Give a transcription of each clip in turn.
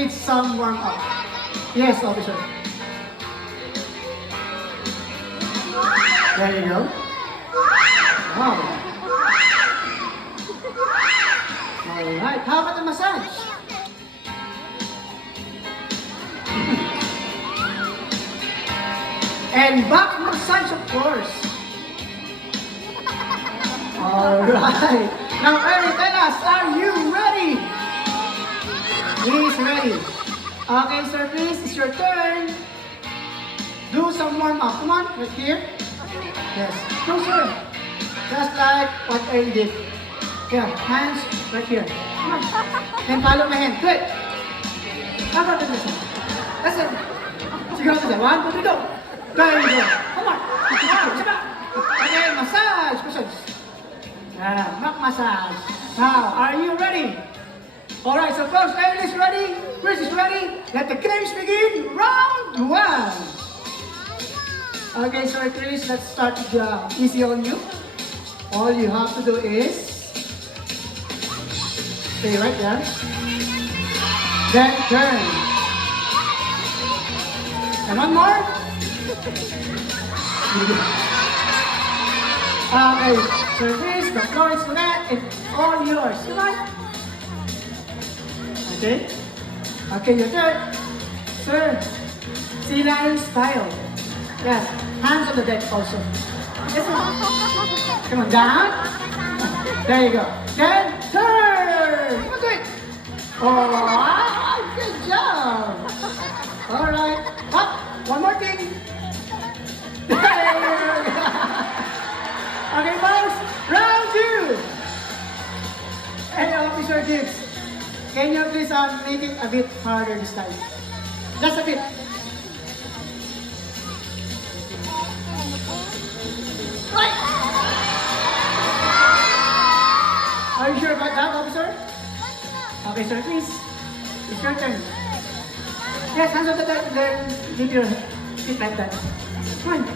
Need some warm up. Yes, officer. There you go. Wow. Alright, how about the massage? And back massage, of course. Alright. Now, Eric, tell us, are you ready? He's ready. Okay, sir, please, it's your turn. Do some warm up. Come on, right here. Yes. No, sir. Just like what Eric did. Here, hands right here. Come on. Then follow my hand. Good. How about this? That's it. Siguro na 1, 2, 3, go. There you go. Come on. Okay, massage. Massage. Back massage. Now, are you ready? Alright, so folks, everyone is ready. Chris is ready. Let the games begin. Round 1. Okay, so Chris, let's start easy on you. All you have to do is stay right there. Then turn. And one more. Okay, so Chris, the floor is flat. It's all yours. Come on. Okay? Okay, your turn. Sir, sea lion style. Yes, hands on the deck also. Yes, come on, down. There you go. Then turn. Come on, do it. Oh, good job. All right. Up. One more thing. There you go. Okay, folks. Round 2. Hey, Officer Gibbs. Can you please make it a bit harder this time? Just a bit. Right. Are you sure about that, officer? Okay, sir, please. It's your turn. Yes, hands on the deck, then keep your feet like that. Come on.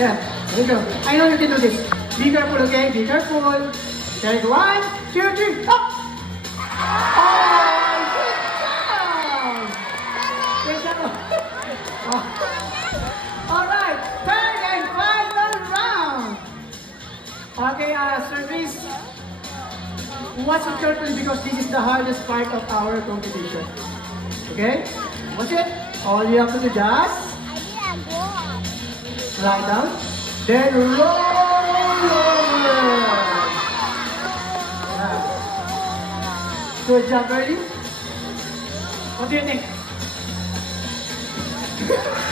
Yeah, there you go. I know you can do this. Be careful, okay? Be careful. There you go. 1, 2, 3, up! Oh, good job! Good job. Oh. All right, third and final round. Okay, service. Watch it carefully because this is the hardest part of our competition. Okay? Watch it. All you have to do just lie down, then roll over. Good job, Bernie. What do you think?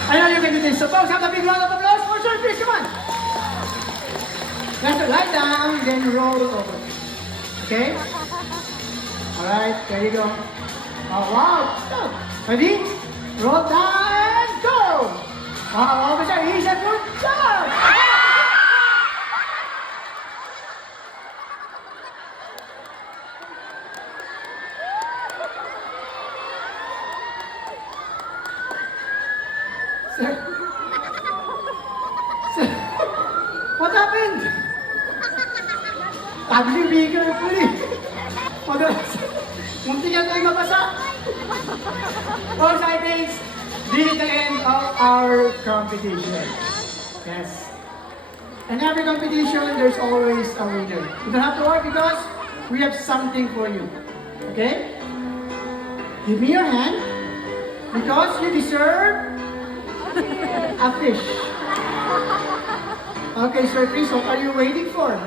I know you can do this. So folks, have a big round of applause for Sir Chris. Come on. Just lie down, then roll over. Okay? Alright, there you go. Oh, wow. Stop. Ready? Roll down and go. Wow, officer, he's a good job. Sir. Sir. What happened? Tabling be carefully. Munti ka tayo mabasa. Folks, I think this is the end of our competition. Yes. In every competition, there's always a winner. You don't have to worry because we have something for you. Okay? Give me your hand because you deserve a fish. Okay, Sir Chris, what are you waiting for?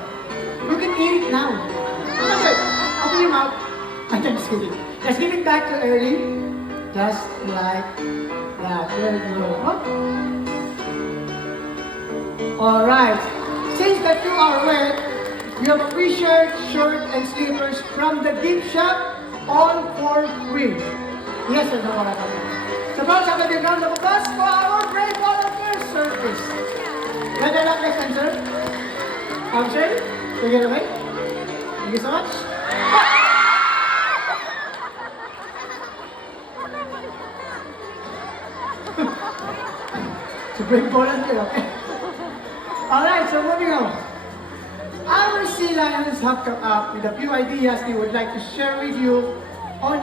You can eat it now. Okay, open your mouth. I'm just kidding. Just give it back to Early. Just like that. There you go. Alright. Since the 2 are wet, we have a free shirt, and slippers from the gift shop, all for free. Yes or no, what happened? So folks, have a big round of applause for our brave volunteer service. Better luck next time, sir. Officer, take it away. Thank you so much. To bring volunteer, okay? Alright, so moving on. Our Sea Lions have come up with a few ideas they would like to share with you on